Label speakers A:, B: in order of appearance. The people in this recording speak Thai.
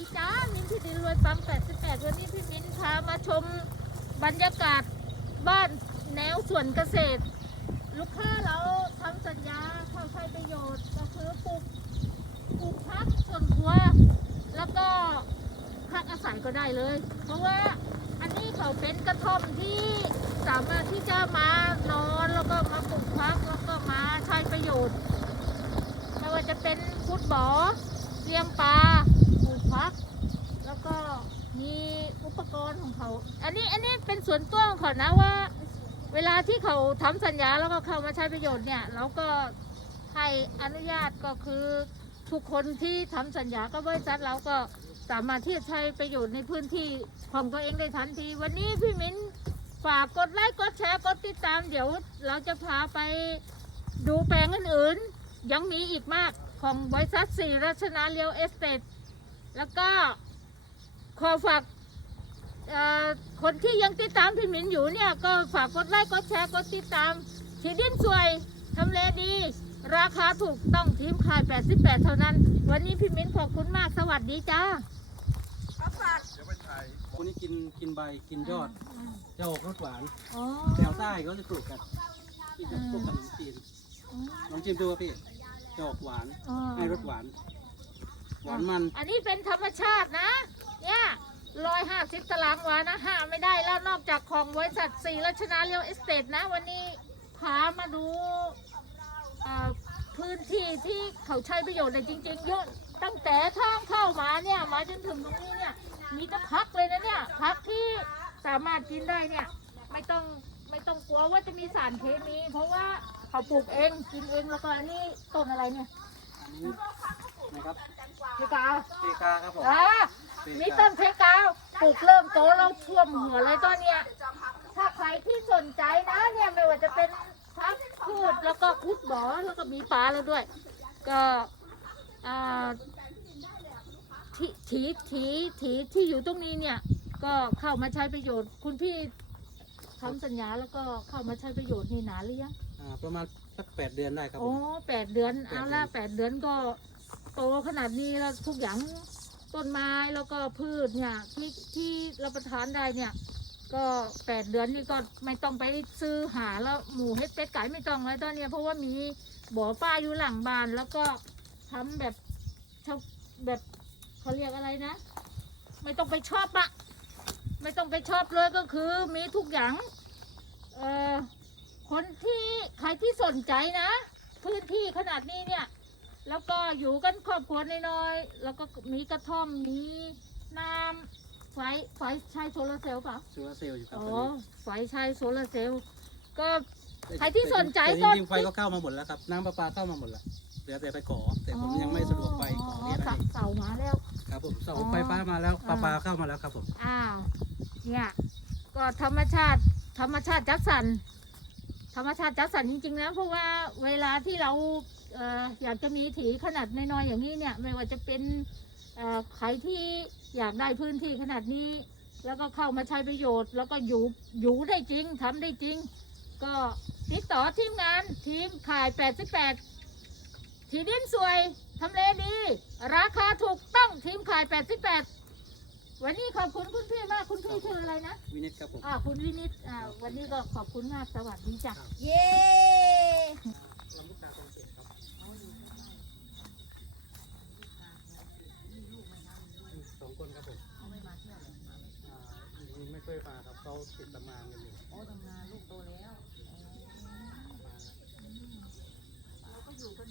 A: ดีจ้ามินที่ดินรวยปั๊ม88 วันนี้พี่มินพามาชมบรรยากาศบ้านแนวสวนเกษตร ลูกค้าเราทำสัญญาเข้าใช้ประโยชน์ก็คือปลูกปลูกพักส่วนครัว แล้วก็พักอาศัยก็ได้เลย เพราะว่าอันนี้เขาเป็นกระท่อมที่สามารถที่จะมานอนแล้วก็มาปลูกพักแล้วก็มาใช้ประโยชน์ไม่ว่าจะเป็นฟุตบอลเลี้ยงปลาปลูกพัก แล้วก็ มีอุปกรณ์ของเขา อันนี้อันนี้เป็นส่วนตัวของเขานะว่า เวลาที่เขาทำสัญญาแล้วก็เข้ามาใช้ประโยชน์เนี่ยเราก็ให้อนุญาตก็คือทุกคนที่ทำสัญญากับบริษัทเราก็สามารถที่จะใช้ประโยชน์ในพื้นที่ของตัวเองได้ทันที วันนี้พี่มิ้นฝากกดไลค์กดแชร์กดติดตามเดี๋ยว เราจะพาไปดูแปลงอื่นๆยังมีอีกมากของบริษัทสีรัชนาเรียวเอสเตทแล้วก็ ขอฝากเอ่อคนที่ยังติดตามพี่หมินอยู่เนี่ย ก็ฝากกดไลค์กดแชร์กดติดตามที่ดินสวยทำเลดี ราคาถูกต้องทีมขาย 88 เท่านั้น วันนี้พี่หมินขอบคุณมากสวัสดีจ้า
B: คนนี้กินกินใบกินยอดจะออกรสหวาน
A: อ๋อ
B: แถวใต้เขาจะปลูกกันที่จะปลูกกับขนมจีนลองชิมดูครับพี่จะออกหวาน
A: อ๋อ
B: ให้รสหวาน หวานมัน
A: อันนี้เป็นธรรมชาตินะ เนี่ยร้อยห้าสิบตารางวานะห้าไม่ได้แล้วนอกจากของบริษัทสีรัชนาเรียวเอสเตทนะ วันนี้พามาดูพื้นที่ที่เขาใช้ประโยชน์ได้จริงๆเยอะตั้งแต่ทางเข้ามาเนี่ยมาจนถึงตรงนี้เนี่ยมีแต่พักเลยนะเนี่ยพักที่สามารถกินได้เนี่ยไม่ต้องไม่ต้องกลัวว่าจะมีสารเคมี เพราะว่าเขาปลูกเองกินเองแล้วก็อันนี้ต้นอะไรเนี่ย พี่กาว
B: เปกาครับผม
A: อ่ามีต้นเพกาวปลูกเริ่มโตแล้วท่วมหัวเลยตอนเนี้ยถ้าใครที่สนใจนะเนี่ยไม่ว่าจะเป็นพักพืชแล้วก็คุดบ่อแล้วก็มีปลาแล้วด้วย ก็อ่าที่ถีถีถีที่อยู่ตรงนี้เนี่ย ก็เข้ามาใช้ประโยชน์ คุณพี่ทำสัญญาแล้วก็เข้ามาใช้ประโยชน์นี่นานหรือยัง
B: อ่าประมาณสักแปดเดือนได้ครับผ
A: โอ้
B: ม
A: แปดเดือน
B: แปด
A: เอา
B: เดื
A: ละ
B: อน
A: แปดเดือนก็ โตขนาดนี้แล้วทุกอย่างต้นไม้แล้วก็พืชเนี่ยที่ที่รับประทานได้เนี่ย ก็แปดเดือนนี่ก็ไม่ต้องไปซื้อหาแล้วหมูเฮ็ดเป็ดไก่ไม่ต้องเลยตอนเนี้ยเพราะว่ามีบ่อป้าอยู่หลังบ้านแล้วก็ทำแบบชาวแบบเขาเรียกอะไรนะ ไม่ต้องไปชอบอะไม่ต้องไปชอบเลยก็คือมีทุกอย่างเอ่อคนที่ใครที่สนใจนะ พื้นที่ขนาดนี้เนี่ย แล้วก็อยู่กันครอบครัวน้อยๆ แล้วก็มีกระท่อม มีน้ำไฟ ไฟใช้โซลาร์เซลล์เปล่า
B: โซลาร์เซลล์อยู่ครับ
A: อ๋
B: ต
A: อ
B: อนนี้
A: ไฟใช้โซลาร์เซลล์ ก็
B: แต่
A: ใครที่สนใจ
B: แต่
A: ก็
B: จริงๆไฟก็เข้ามาหมดแล้วครับ น้ำประปาเข้ามาหมดแล้วเหลือแต่ไปขอ แต่ผมยังไม่สะดวกไปขอ
A: อ๋อ
B: เนี่ยนะ
A: เสาเสามาแล้ว
B: ครับผมเสา
A: อ๋อ
B: ไฟฟ้ามาแล้วประปา
A: อ่า
B: เข้ามาแล้วครับผม
A: อ้าว เนี่ย ก็ธรรมชาติ ธรรมชาติจัดสรร ธรรมชาติจัดสรรจริงๆนะเพราะว่าเวลาที่เราเอ่ออยากจะมีถีขนาดน้อยๆอย่างนี้เนี่ย ไม่ว่าจะเป็นเอ่อใครที่อยากได้พื้นที่ขนาดนี้ แล้วก็เข้ามาใช้ประโยชน์ แล้วก็อยู่อยู่ได้จริงทำได้จริง ก็ติดต่อทีมงานทีมขาย 88 ที่ดินสวยทำเลดี ราคาถูกต้องทีมขาย 88วันนี้ขอบคุณคุณพี่มาก คุณพี่ชื่ออะไรนะ
B: วินิจครับผม
A: อ่า คุณวินิต อ่า วันนี้ก็ขอบคุณมาก สวัสดีจ้ะ
C: เย้
B: ช่ยมาครับเขาติดทำงานกันอยู่
C: โอ้ทำงานลูกโตแล้ว เรา
A: ก็อยู่กัน